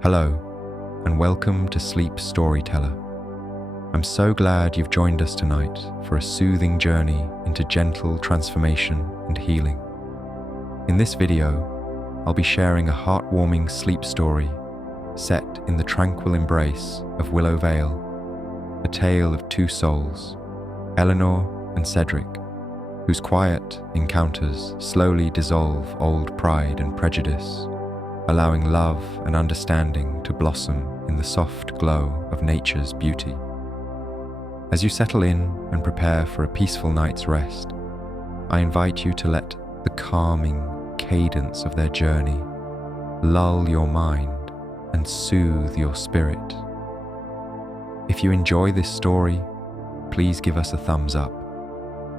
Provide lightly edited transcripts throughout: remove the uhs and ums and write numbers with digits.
Hello, and welcome to Sleep Storyteller. I'm so glad you've joined us tonight for a soothing journey into gentle transformation and healing. In this video, I'll be sharing a heartwarming sleep story set in the tranquil embrace of Willow Vale, a tale of two souls, Eleanor and Cedric, whose quiet encounters slowly dissolve old pride and prejudice, allowing love and understanding to blossom in the soft glow of nature's beauty. As you settle in and prepare for a peaceful night's rest, I invite you to let the calming cadence of their journey lull your mind and soothe your spirit. If you enjoy this story, please give us a thumbs up,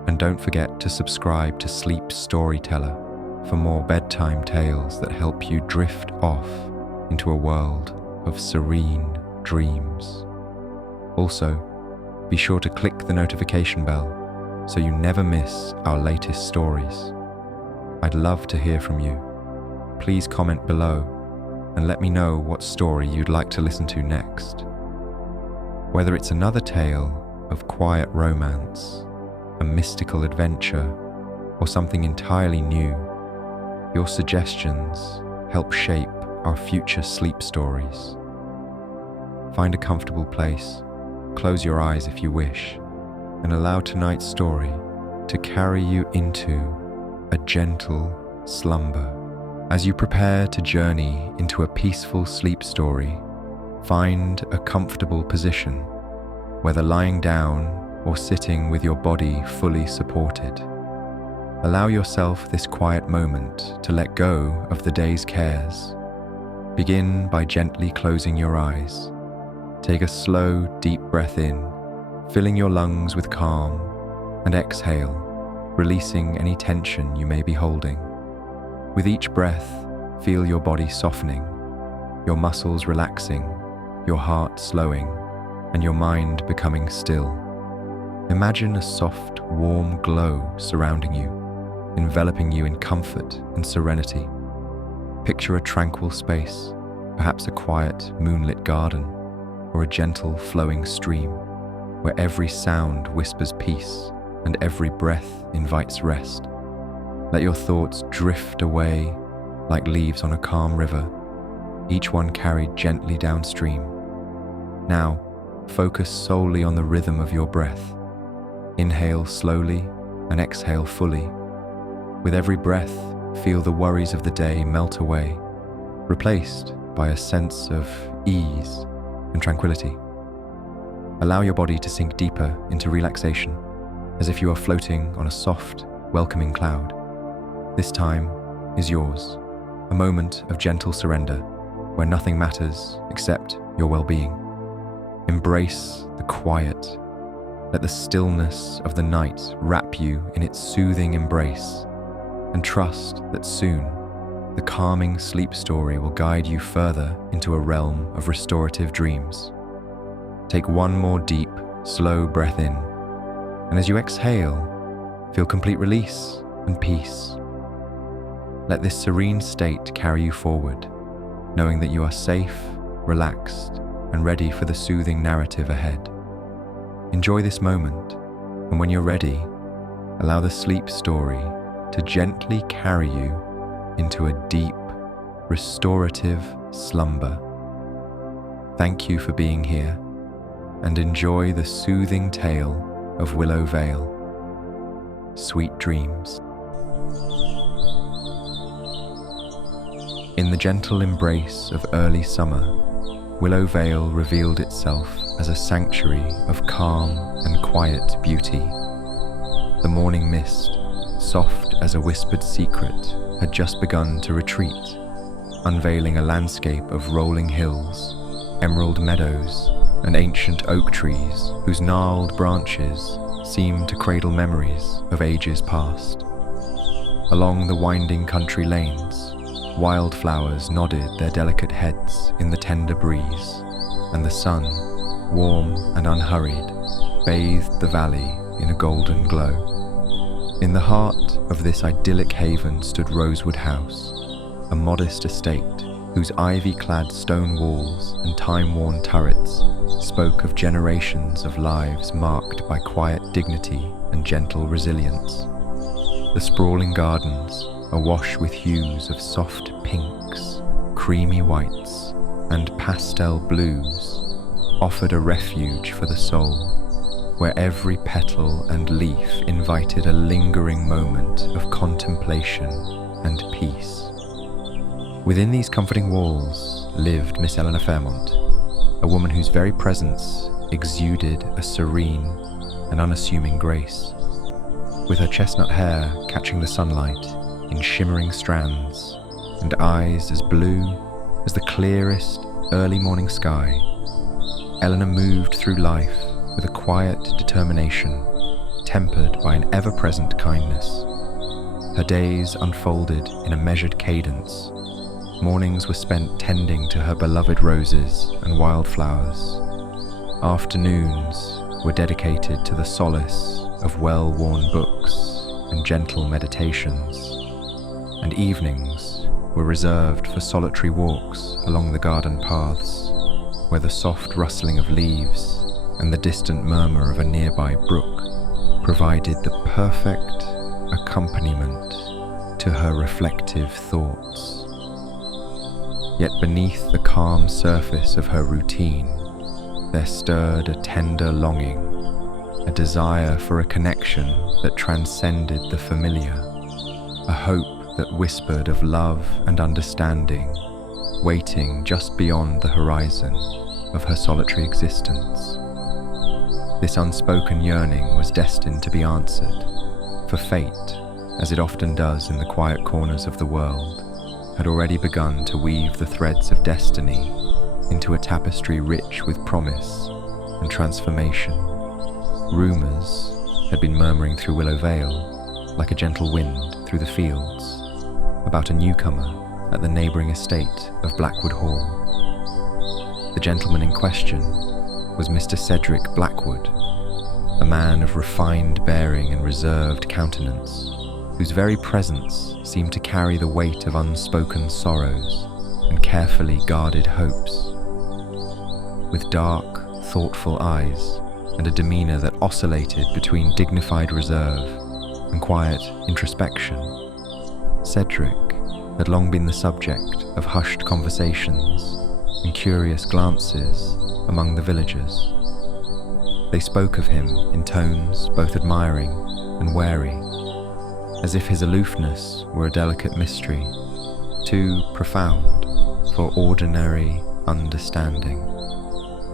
and don't forget to subscribe to Sleep Storyteller for more bedtime tales that help you drift off into a world of serene dreams. Also, be sure to click the notification bell so you never miss our latest stories. I'd love to hear from you. Please comment below and let me know what story you'd like to listen to next. Whether it's another tale of quiet romance, a mystical adventure, or something entirely new, your suggestions help shape our future sleep stories. Find a comfortable place, close your eyes if you wish, and allow tonight's story to carry you into a gentle slumber. As you prepare to journey into a peaceful sleep story, find a comfortable position, whether lying down or sitting with your body fully supported. Allow yourself this quiet moment to let go of the day's cares. Begin by gently closing your eyes. Take a slow, deep breath in, filling your lungs with calm, and exhale, releasing any tension you may be holding. With each breath, feel your body softening, your muscles relaxing, your heart slowing, and your mind becoming still. Imagine a soft, warm glow surrounding you, enveloping you in comfort and serenity. Picture a tranquil space, perhaps a quiet, moonlit garden, or a gentle, flowing stream, where every sound whispers peace and every breath invites rest. Let your thoughts drift away like leaves on a calm river, each one carried gently downstream. Now, focus solely on the rhythm of your breath. Inhale slowly and exhale fully. With every breath, feel the worries of the day melt away, replaced by a sense of ease and tranquility. Allow your body to sink deeper into relaxation, as if you are floating on a soft, welcoming cloud. This time is yours, a moment of gentle surrender, where nothing matters except your well-being. Embrace the quiet. Let the stillness of the night wrap you in its soothing embrace, and trust that soon the calming sleep story will guide you further into a realm of restorative dreams. Take one more deep, slow breath in, and as you exhale, feel complete release and peace. Let this serene state carry you forward, knowing that you are safe, relaxed, and ready for the soothing narrative ahead. Enjoy this moment, and when you're ready, allow the sleep story to gently carry you into a deep, restorative slumber. Thank you for being here, and enjoy the soothing tale of Willow Vale. Sweet dreams. In the gentle embrace of early summer, Willow Vale revealed itself as a sanctuary of calm and quiet beauty. The morning mist, soft as a whispered secret, had just begun to retreat, unveiling a landscape of rolling hills, emerald meadows, and ancient oak trees whose gnarled branches seemed to cradle memories of ages past. Along the winding country lanes, wildflowers nodded their delicate heads in the tender breeze, and the sun, warm and unhurried, bathed the valley in a golden glow. In the heart of this idyllic haven stood Rosewood House, a modest estate whose ivy-clad stone walls and time-worn turrets spoke of generations of lives marked by quiet dignity and gentle resilience. The sprawling gardens, awash with hues of soft pinks, creamy whites, and pastel blues, offered a refuge for the soul, where every petal and leaf invited a lingering moment of contemplation and peace. Within these comforting walls lived Miss Eleanor Fairmont, a woman whose very presence exuded a serene and unassuming grace. With her chestnut hair catching the sunlight in shimmering strands and eyes as blue as the clearest early morning sky, Eleanor moved through life with a quiet determination tempered by an ever-present kindness. Her days unfolded in a measured cadence. Mornings were spent tending to her beloved roses and wildflowers. Afternoons were dedicated to the solace of well-worn books and gentle meditations, and evenings were reserved for solitary walks along the garden paths, where the soft rustling of leaves and the distant murmur of a nearby brook provided the perfect accompaniment to her reflective thoughts. Yet beneath the calm surface of her routine, there stirred a tender longing, a desire for a connection that transcended the familiar, a hope that whispered of love and understanding, waiting just beyond the horizon of her solitary existence. This unspoken yearning was destined to be answered, for fate, as it often does in the quiet corners of the world, had already begun to weave the threads of destiny into a tapestry rich with promise and transformation. Rumours had been murmuring through Willow Vale, like a gentle wind through the fields, about a newcomer at the neighbouring estate of Blackwood Hall. The gentleman in question was Mr. Cedric Blackwood, a man of refined bearing and reserved countenance, whose very presence seemed to carry the weight of unspoken sorrows and carefully guarded hopes. With dark, thoughtful eyes and a demeanour that oscillated between dignified reserve and quiet introspection, Cedric had long been the subject of hushed conversations and curious glances among the villagers. They spoke of him in tones both admiring and wary, as if his aloofness were a delicate mystery, too profound for ordinary understanding.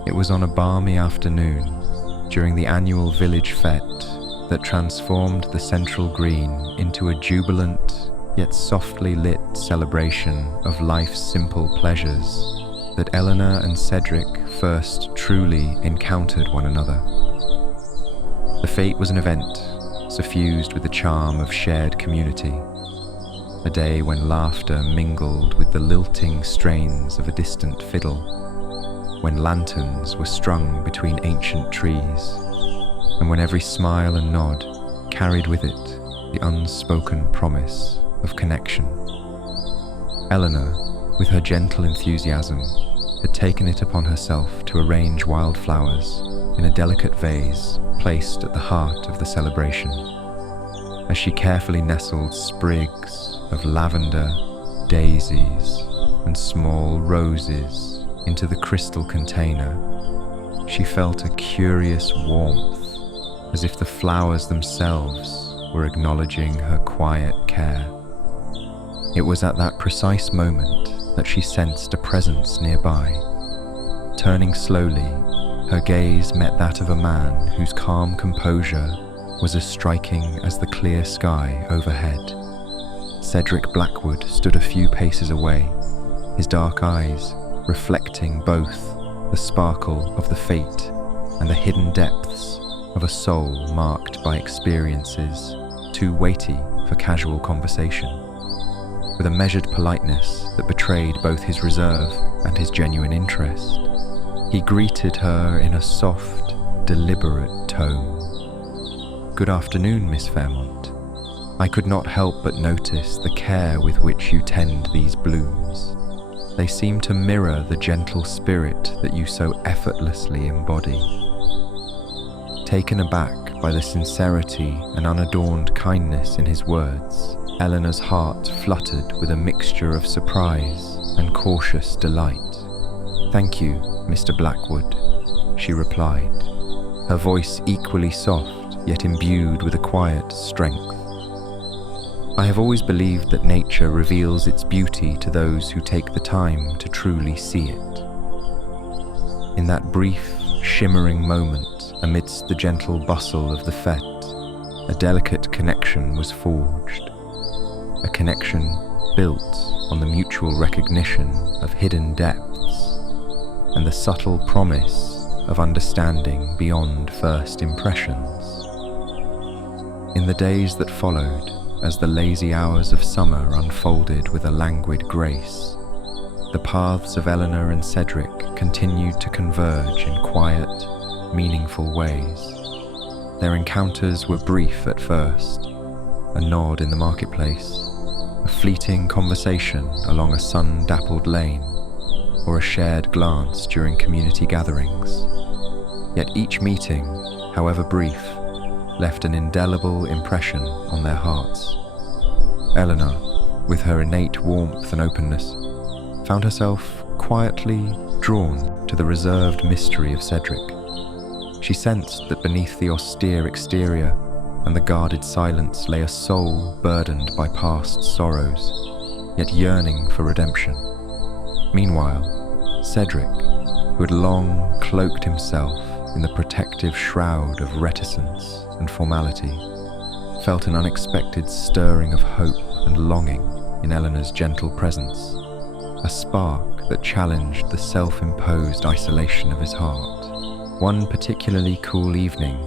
It was on a balmy afternoon during the annual village fête that transformed the central green into a jubilant yet softly lit celebration of life's simple pleasures that Eleanor and Cedric first truly encountered one another. The fête was an event suffused with the charm of shared community, a day when laughter mingled with the lilting strains of a distant fiddle, when lanterns were strung between ancient trees, and when every smile and nod carried with it the unspoken promise of connection. Eleanor, with her gentle enthusiasm, had taken it upon herself to arrange wildflowers in a delicate vase placed at the heart of the celebration. As she carefully nestled sprigs of lavender, daisies, and small roses into the crystal container, she felt a curious warmth, as if the flowers themselves were acknowledging her quiet care. It was at that precise moment that she sensed a presence nearby. Turning slowly, her gaze met that of a man whose calm composure was as striking as the clear sky overhead. Cedric Blackwood stood a few paces away, his dark eyes reflecting both the sparkle of the fate and the hidden depths of a soul marked by experiences too weighty for casual conversation. With a measured politeness that betrayed both his reserve and his genuine interest, he greeted her in a soft, deliberate tone. "Good afternoon, Miss Fairmont. I could not help but notice the care with which you tend these blooms. They seem to mirror the gentle spirit that you so effortlessly embody. Taken aback by the sincerity and unadorned kindness in his words, Eleanor's heart fluttered with a mixture of surprise and cautious delight. "Thank you, Mr. Blackwood," she replied, her voice equally soft yet imbued with a quiet strength. "I have always believed that nature reveals its beauty to those who take the time to truly see it." In that brief, shimmering moment, amidst the gentle bustle of the fête, a delicate connection was forged. A connection built on the mutual recognition of hidden depths and the subtle promise of understanding beyond first impressions. In the days that followed, as the lazy hours of summer unfolded with a languid grace, the paths of Eleanor and Cedric continued to converge in quiet, meaningful ways. Their encounters were brief at first, a nod in the marketplace, a fleeting conversation along a sun-dappled lane, or a shared glance during community gatherings. Yet each meeting, however brief, left an indelible impression on their hearts. Eleanor, with her innate warmth and openness, found herself quietly drawn to the reserved mystery of Cedric. She sensed that beneath the austere exterior and the guarded silence lay a soul burdened by past sorrows, yet yearning for redemption. Meanwhile, Cedric, who had long cloaked himself in the protective shroud of reticence and formality, felt an unexpected stirring of hope and longing in Eleanor's gentle presence, a spark that challenged the self-imposed isolation of his heart. One particularly cool evening,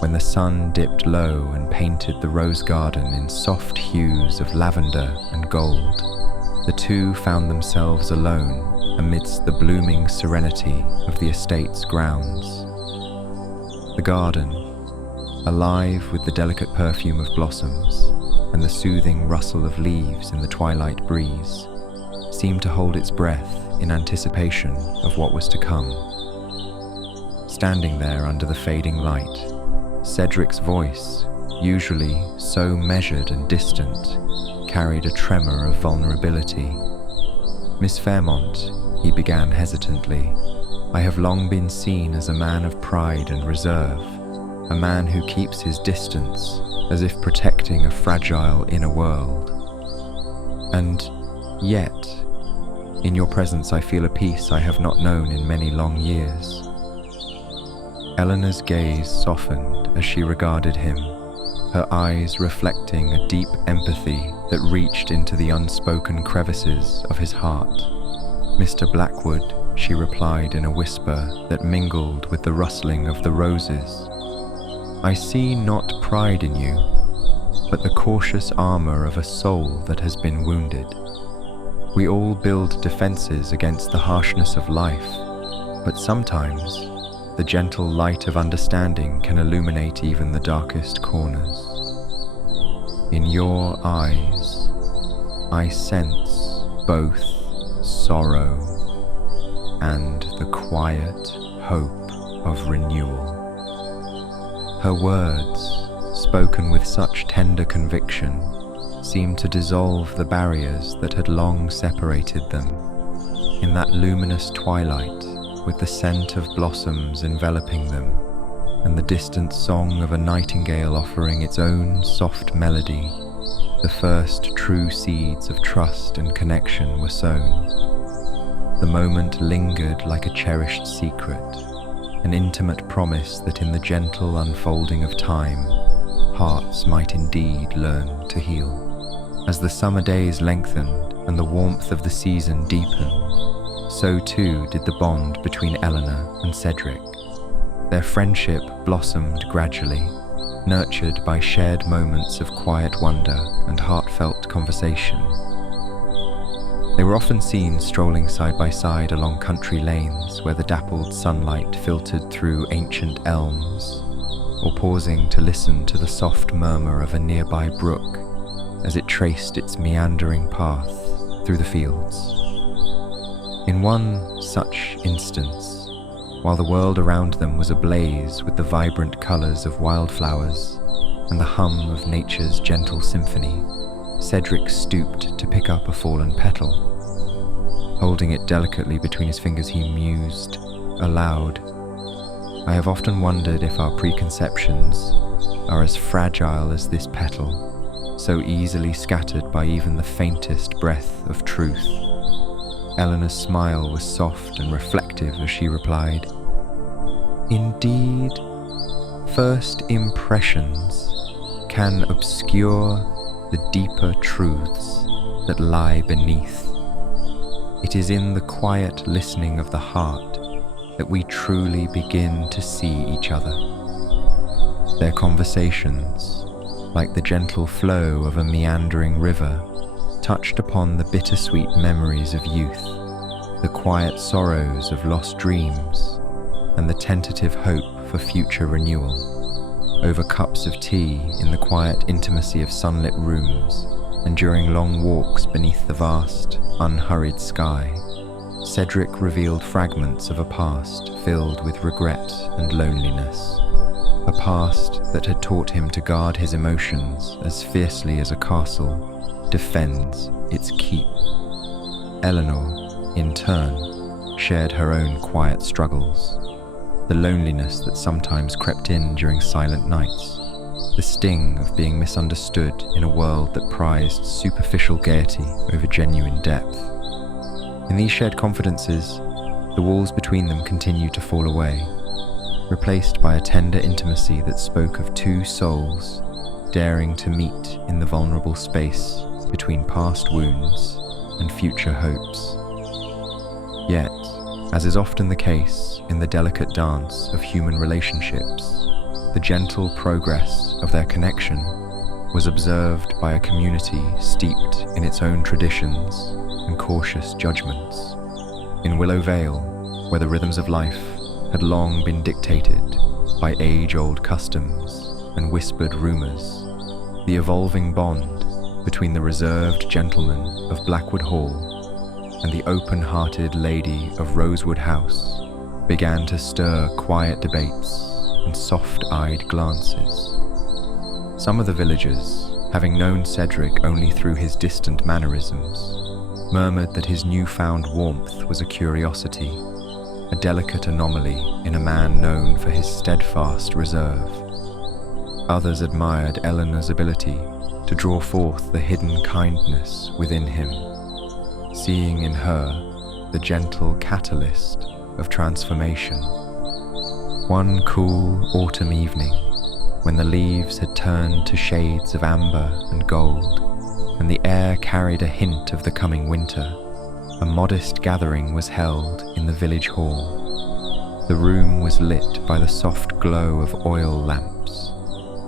when the sun dipped low and painted the rose garden in soft hues of lavender and gold, the two found themselves alone amidst the blooming serenity of the estate's grounds. The garden, alive with the delicate perfume of blossoms and the soothing rustle of leaves in the twilight breeze, seemed to hold its breath in anticipation of what was to come. Standing there under the fading light, Cedric's voice, usually so measured and distant, carried a tremor of vulnerability. "Miss Fairmont," he began hesitantly, "I have long been seen as a man of pride and reserve, a man who keeps his distance as if protecting a fragile inner world. And yet, in your presence I feel a peace I have not known in many long years." Eleanor's gaze softened as she regarded him, her eyes reflecting a deep empathy that reached into the unspoken crevices of his heart. "Mr. Blackwood," she replied in a whisper that mingled with the rustling of the roses, "I see not pride in you, but the cautious armor of a soul that has been wounded. We all build defenses against the harshness of life, but sometimes the gentle light of understanding can illuminate even the darkest corners. In your eyes, I sense both sorrow and the quiet hope of renewal." Her words, spoken with such tender conviction, seemed to dissolve the barriers that had long separated them. In that luminous twilight, with the scent of blossoms enveloping them, and the distant song of a nightingale offering its own soft melody, the first true seeds of trust and connection were sown. The moment lingered like a cherished secret, an intimate promise that in the gentle unfolding of time, hearts might indeed learn to heal. As the summer days lengthened and the warmth of the season deepened, so too did the bond between Eleanor and Cedric. Their friendship blossomed gradually, nurtured by shared moments of quiet wonder and heartfelt conversation. They were often seen strolling side by side along country lanes where the dappled sunlight filtered through ancient elms, or pausing to listen to the soft murmur of a nearby brook as it traced its meandering path through the fields. In one such instance, while the world around them was ablaze with the vibrant colours of wildflowers and the hum of nature's gentle symphony, Cedric stooped to pick up a fallen petal. Holding it delicately between his fingers, he mused aloud, "I have often wondered if our preconceptions are as fragile as this petal, so easily scattered by even the faintest breath of truth." Eleanor's smile was soft and reflective as she replied, "Indeed, first impressions can obscure the deeper truths that lie beneath. It is in the quiet listening of the heart that we truly begin to see each other." Their conversations, like the gentle flow of a meandering river, touched upon the bittersweet memories of youth, the quiet sorrows of lost dreams, and the tentative hope for future renewal. Over cups of tea in the quiet intimacy of sunlit rooms, and during long walks beneath the vast, unhurried sky, Cedric revealed fragments of a past filled with regret and loneliness, a past that had taught him to guard his emotions as fiercely as a castle defends its keep. Eleanor, in turn, shared her own quiet struggles, the loneliness that sometimes crept in during silent nights, the sting of being misunderstood in a world that prized superficial gaiety over genuine depth. In these shared confidences, the walls between them continued to fall away, replaced by a tender intimacy that spoke of two souls daring to meet in the vulnerable space between past wounds and future hopes. Yet, as is often the case in the delicate dance of human relationships, the gentle progress of their connection was observed by a community steeped in its own traditions and cautious judgments. In Willow Vale, where the rhythms of life had long been dictated by age-old customs and whispered rumours, the evolving bond between the reserved gentleman of Blackwood Hall and the open-hearted lady of Rosewood House began to stir quiet debates and soft-eyed glances. Some of the villagers, having known Cedric only through his distant mannerisms, murmured that his newfound warmth was a curiosity, a delicate anomaly in a man known for his steadfast reserve. Others admired Eleanor's ability to draw forth the hidden kindness within him, seeing in her the gentle catalyst of transformation. One cool autumn evening, when the leaves had turned to shades of amber and gold, and the air carried a hint of the coming winter, a modest gathering was held in the village hall. The room was lit by the soft glow of oil lamps,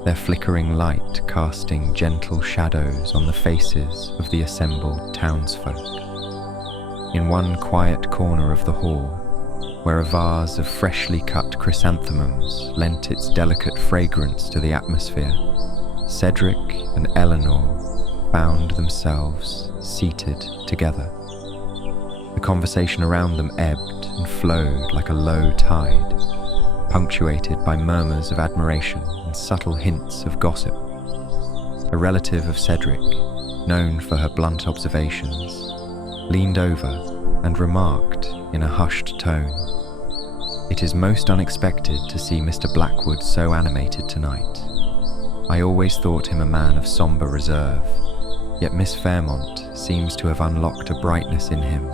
their flickering light casting gentle shadows on the faces of the assembled townsfolk. In one quiet corner of the hall, where a vase of freshly cut chrysanthemums lent its delicate fragrance to the atmosphere, Cedric and Eleanor found themselves seated together. The conversation around them ebbed and flowed like a low tide, punctuated by murmurs of admiration and subtle hints of gossip. A relative of Cedric, known for her blunt observations, leaned over and remarked in a hushed tone, "It is most unexpected to see Mr. Blackwood so animated tonight. I always thought him a man of sombre reserve, yet Miss Fairmont seems to have unlocked a brightness in him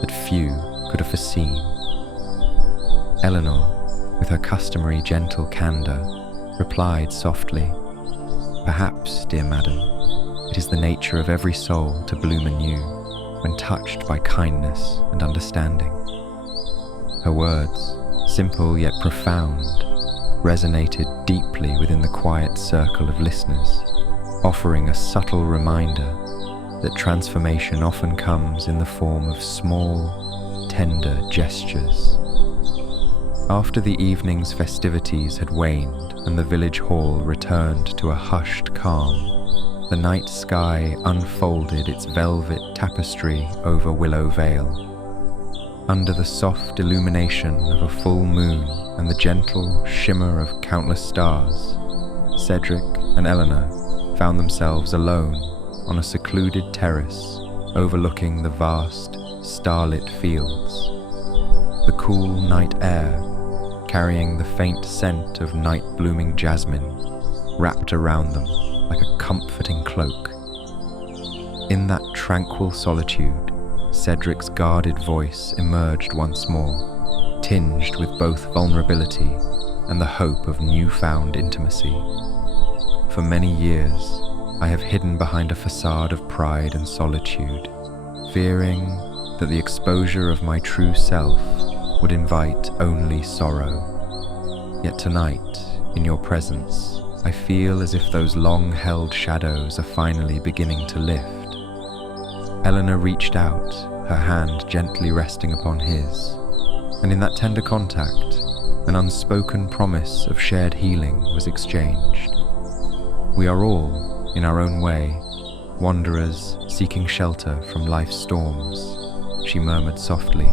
that few could have foreseen." Eleanor, with her customary gentle candour, replied softly, "Perhaps, dear madam, it is the nature of every soul to bloom anew when touched by kindness and understanding." Her words, simple yet profound, resonated deeply within the quiet circle of listeners, offering a subtle reminder that transformation often comes in the form of small, tender gestures. After the evening's festivities had waned and the village hall returned to a hushed calm, the night sky unfolded its velvet tapestry over Willow Vale. Under the soft illumination of a full moon and the gentle shimmer of countless stars, Cedric and Eleanor found themselves alone on a secluded terrace overlooking the vast, starlit fields. The cool night air, carrying the faint scent of night-blooming jasmine, wrapped around them like a comforting cloak. In that tranquil solitude, Cedric's guarded voice emerged once more, tinged with both vulnerability and the hope of newfound intimacy. For many years, I have hidden behind a facade of pride and solitude, fearing that the exposure of my true self would invite only sorrow. Yet tonight, in your presence, I feel as if those long-held shadows are finally beginning to lift. Eleanor reached out, her hand gently resting upon his, and in that tender contact, an unspoken promise of shared healing was exchanged. We are all, in our own way, wanderers seeking shelter from life's storms, she murmured softly.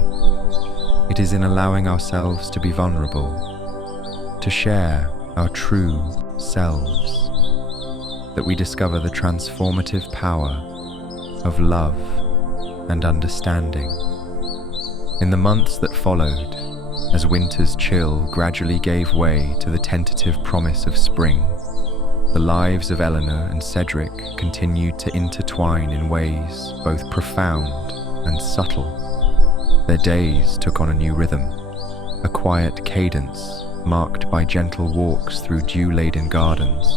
It is in allowing ourselves to be vulnerable, to share our true selves, that we discover the transformative power of love and understanding. In the months that followed, as winter's chill gradually gave way to the tentative promise of spring, the lives of Eleanor and Cedric continued to intertwine in ways both profound and subtle. Their days took on a new rhythm, a quiet cadence marked by gentle walks through dew-laden gardens,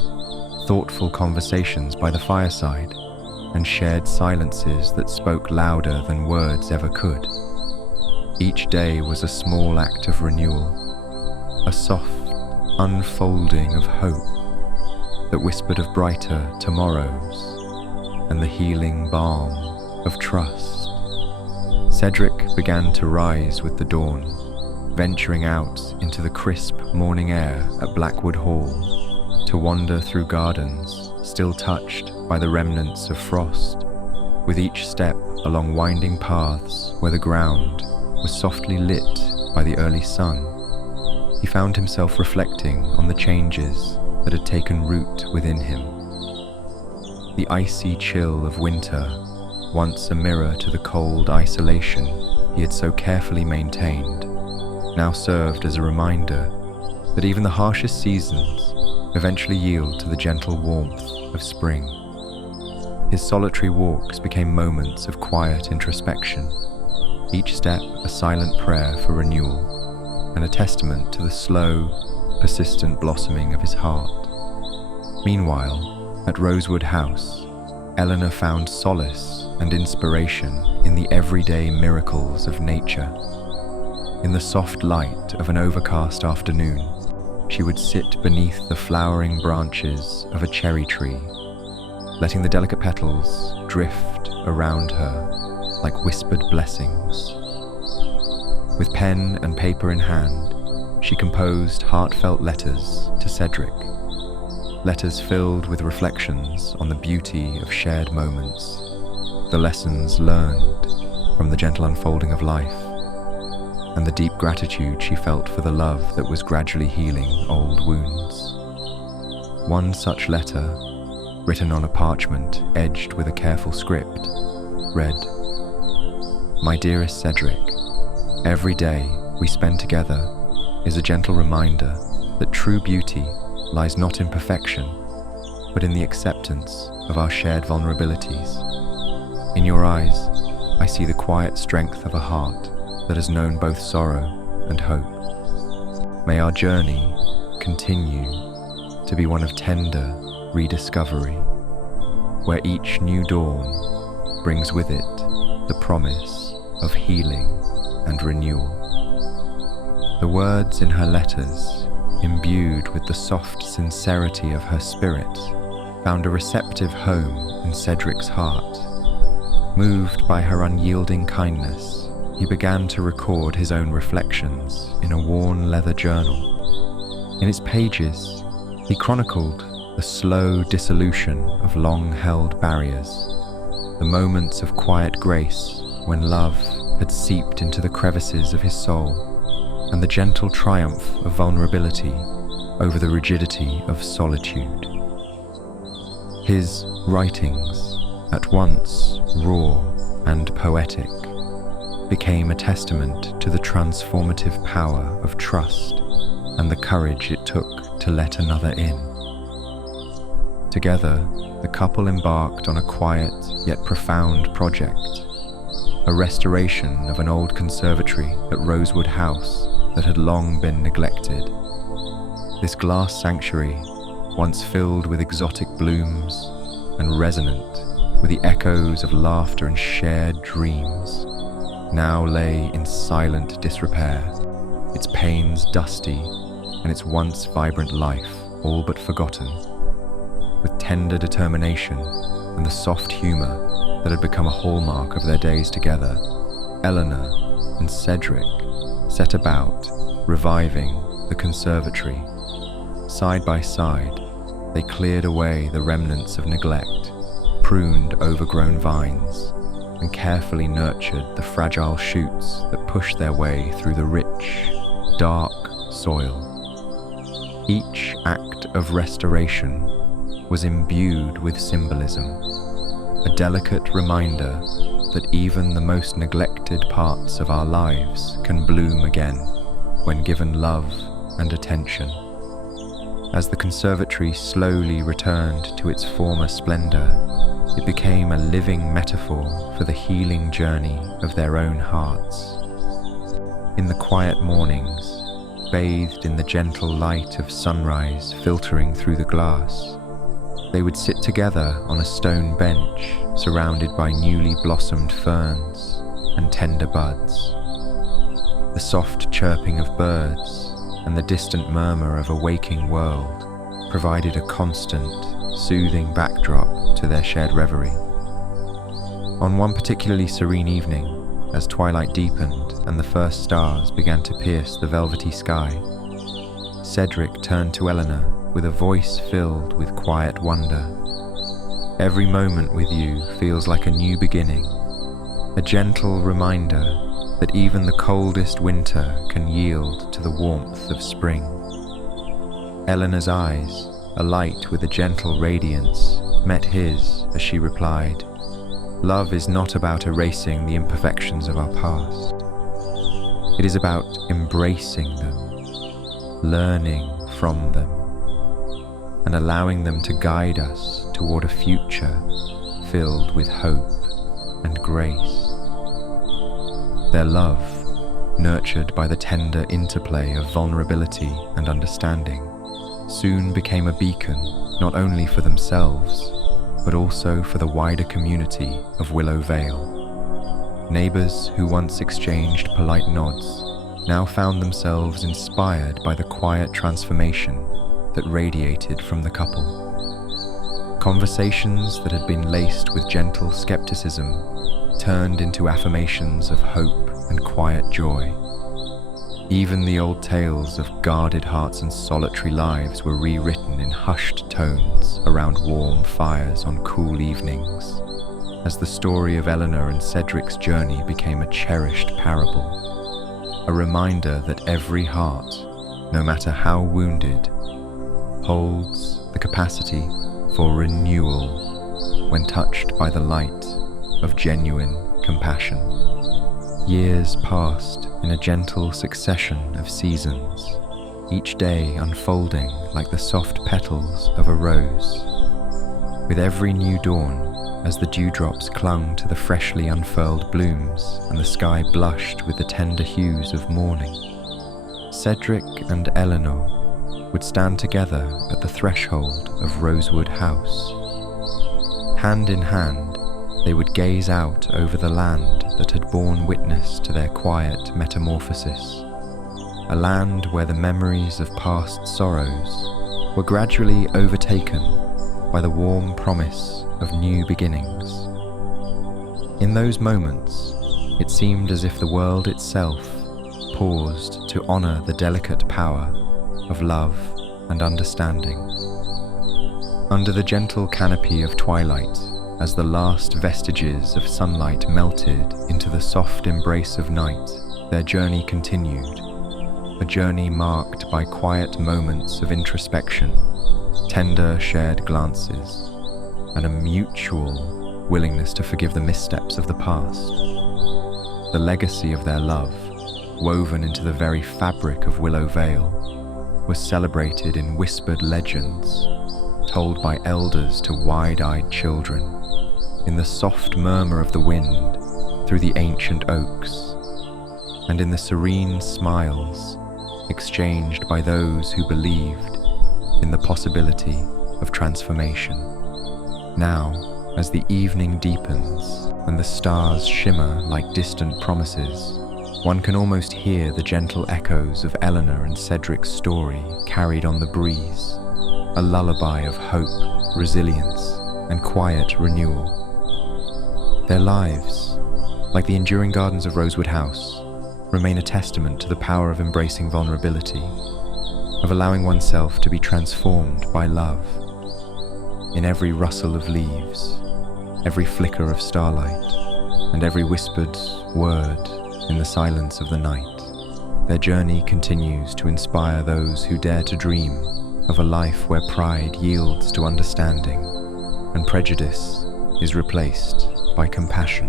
thoughtful conversations by the fireside, and shared silences that spoke louder than words ever could. Each day was a small act of renewal, a soft unfolding of hope that whispered of brighter tomorrows and the healing balm of trust. Cedric began to rise with the dawn, venturing out into the crisp morning air at Blackwood Hall to wander through gardens still touched by the remnants of frost, with each step along winding paths where the ground was softly lit by the early sun. He found himself reflecting on the changes that had taken root within him. The icy chill of winter, once a mirror to the cold isolation he had so carefully maintained, now served as a reminder that even the harshest seasons eventually yield to the gentle warmth of spring. His solitary walks became moments of quiet introspection, each step a silent prayer for renewal and a testament to the slow, persistent blossoming of his heart. Meanwhile, at Rosewood House, Eleanor found solace and inspiration in the everyday miracles of nature. In the soft light of an overcast afternoon, she would sit beneath the flowering branches of a cherry tree, letting the delicate petals drift around her like whispered blessings. With pen and paper in hand, she composed heartfelt letters to Cedric, letters filled with reflections on the beauty of shared moments, the lessons learned from the gentle unfolding of life, and the deep gratitude she felt for the love that was gradually healing old wounds. One such letter, written on a parchment edged with a careful script, read, "My dearest Cedric, every day we spend together is a gentle reminder that true beauty lies not in perfection, but in the acceptance of our shared vulnerabilities. In your eyes, I see the quiet strength of a heart that has known both sorrow and hope. May our journey continue to be one of tender rediscovery, where each new dawn brings with it the promise of healing and renewal." The words in her letters, imbued with the soft sincerity of her spirit, found a receptive home in Cedric's heart. Moved by her unyielding kindness, he began to record his own reflections in a worn leather journal. In its pages, he chronicled the slow dissolution of long-held barriers, the moments of quiet grace when love had seeped into the crevices of his soul, and the gentle triumph of vulnerability over the rigidity of solitude. His writings, at once raw and poetic, became a testament to the transformative power of trust and the courage it took to let another in. Together, the couple embarked on a quiet yet profound project, a restoration of an old conservatory at Rosewood House that had long been neglected. This glass sanctuary, once filled with exotic blooms and resonant with the echoes of laughter and shared dreams, now lay in silent disrepair, its panes dusty and its once vibrant life all but forgotten. With tender determination and the soft humour that had become a hallmark of their days together, Eleanor and Cedric set about reviving the conservatory. Side by side, they cleared away the remnants of neglect, pruned overgrown vines, and carefully nurtured the fragile shoots that pushed their way through the rich, dark soil. Each act of restoration was imbued with symbolism, a delicate reminder that even the most neglected parts of our lives can bloom again when given love and attention. As the conservatory slowly returned to its former splendor, it became a living metaphor for the healing journey of their own hearts. In the quiet mornings, bathed in the gentle light of sunrise filtering through the glass, they would sit together on a stone bench surrounded by newly blossomed ferns and tender buds. The soft chirping of birds and the distant murmur of a waking world provided a constant, soothing backdrop to their shared reverie. On one particularly serene evening, as twilight deepened and the first stars began to pierce the velvety sky, Cedric turned to Eleanor with a voice filled with quiet wonder. "Every moment with you feels like a new beginning, a gentle reminder that even the coldest winter can yield to the warmth of spring." Eleanor's eyes, alight with a gentle radiance, met his as she replied, "Love is not about erasing the imperfections of our past. It is about embracing them, learning from them, and allowing them to guide us toward a future filled with hope and grace." Their love, nurtured by the tender interplay of vulnerability and understanding, soon became a beacon not only for themselves, but also for the wider community of Willow Vale. Neighbours who once exchanged polite nods now found themselves inspired by the quiet transformation that radiated from the couple. Conversations that had been laced with gentle skepticism turned into affirmations of hope and quiet joy. Even the old tales of guarded hearts and solitary lives were rewritten in hushed tones around warm fires on cool evenings, as the story of Eleanor and Cedric's journey became a cherished parable, a reminder that every heart, no matter how wounded, holds the capacity for renewal when touched by the light of genuine compassion. Years passed in a gentle succession of seasons, each day unfolding like the soft petals of a rose. With every new dawn, as the dewdrops clung to the freshly unfurled blooms and the sky blushed with the tender hues of morning, Cedric and Eleanor would stand together at the threshold of Rosewood House. Hand in hand, they would gaze out over the land that had borne witness to their quiet metamorphosis, a land where the memories of past sorrows were gradually overtaken by the warm promise of new beginnings. In those moments, it seemed as if the world itself paused to honor the delicate power of love and understanding. Under the gentle canopy of twilight, as the last vestiges of sunlight melted into the soft embrace of night, their journey continued, a journey marked by quiet moments of introspection, tender shared glances, and a mutual willingness to forgive the missteps of the past. The legacy of their love, woven into the very fabric of Willow Vale, was celebrated in whispered legends, told by elders to wide-eyed children, in the soft murmur of the wind through the ancient oaks, and in the serene smiles exchanged by those who believed in the possibility of transformation. Now, as the evening deepens and the stars shimmer like distant promises, one can almost hear the gentle echoes of Eleanor and Cedric's story carried on the breeze, a lullaby of hope, resilience, and quiet renewal. Their lives, like the enduring gardens of Rosewood House, remain a testament to the power of embracing vulnerability, of allowing oneself to be transformed by love. In every rustle of leaves, every flicker of starlight, and every whispered word in the silence of the night, their journey continues to inspire those who dare to dream of a life where pride yields to understanding and prejudice is replaced by compassion.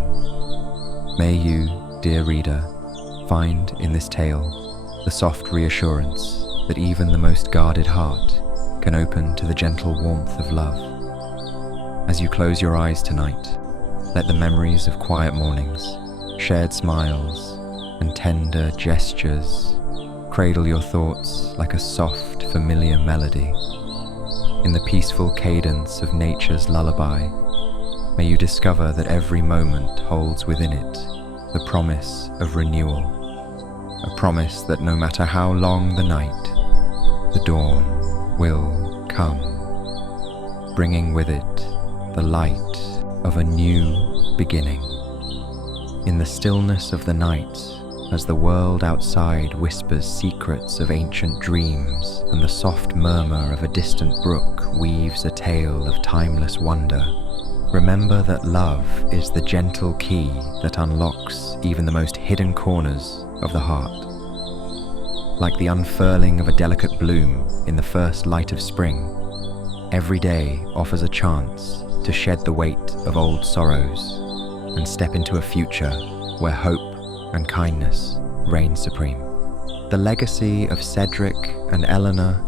May you, dear reader, find in this tale the soft reassurance that even the most guarded heart can open to the gentle warmth of love. As you close your eyes tonight, let the memories of quiet mornings, shared smiles, and tender gestures cradle your thoughts like a soft, familiar melody. In the peaceful cadence of nature's lullaby, may you discover that every moment holds within it the promise of renewal, a promise that no matter how long the night, the dawn will come, bringing with it the light of a new beginning. In the stillness of the night, as the world outside whispers secrets of ancient dreams and the soft murmur of a distant brook weaves a tale of timeless wonder, remember that love is the gentle key that unlocks even the most hidden corners of the heart. Like the unfurling of a delicate bloom in the first light of spring, every day offers a chance to shed the weight of old sorrows and step into a future where hope and kindness reign supreme. The legacy of Cedric and Eleanor,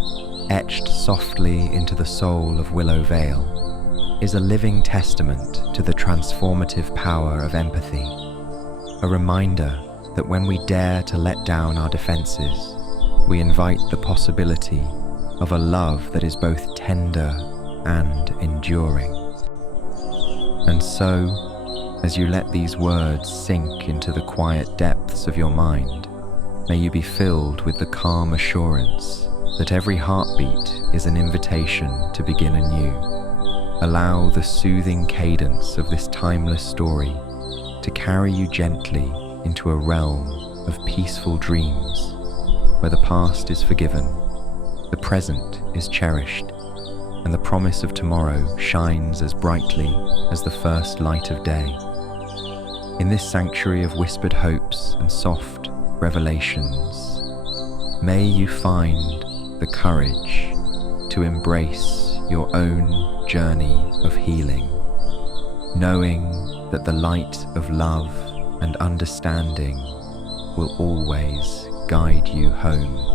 etched softly into the soul of Willow Vale, is a living testament to the transformative power of empathy, a reminder that when we dare to let down our defenses, we invite the possibility of a love that is both tender and enduring. And so, as you let these words sink into the quiet depths of your mind, may you be filled with the calm assurance that every heartbeat is an invitation to begin anew. Allow the soothing cadence of this timeless story to carry you gently into a realm of peaceful dreams, where the past is forgiven, the present is cherished, and the promise of tomorrow shines as brightly as the first light of day. In this sanctuary of whispered hopes and soft revelations, may you find the courage to embrace your own journey of healing, knowing that the light of love and understanding will always guide you home.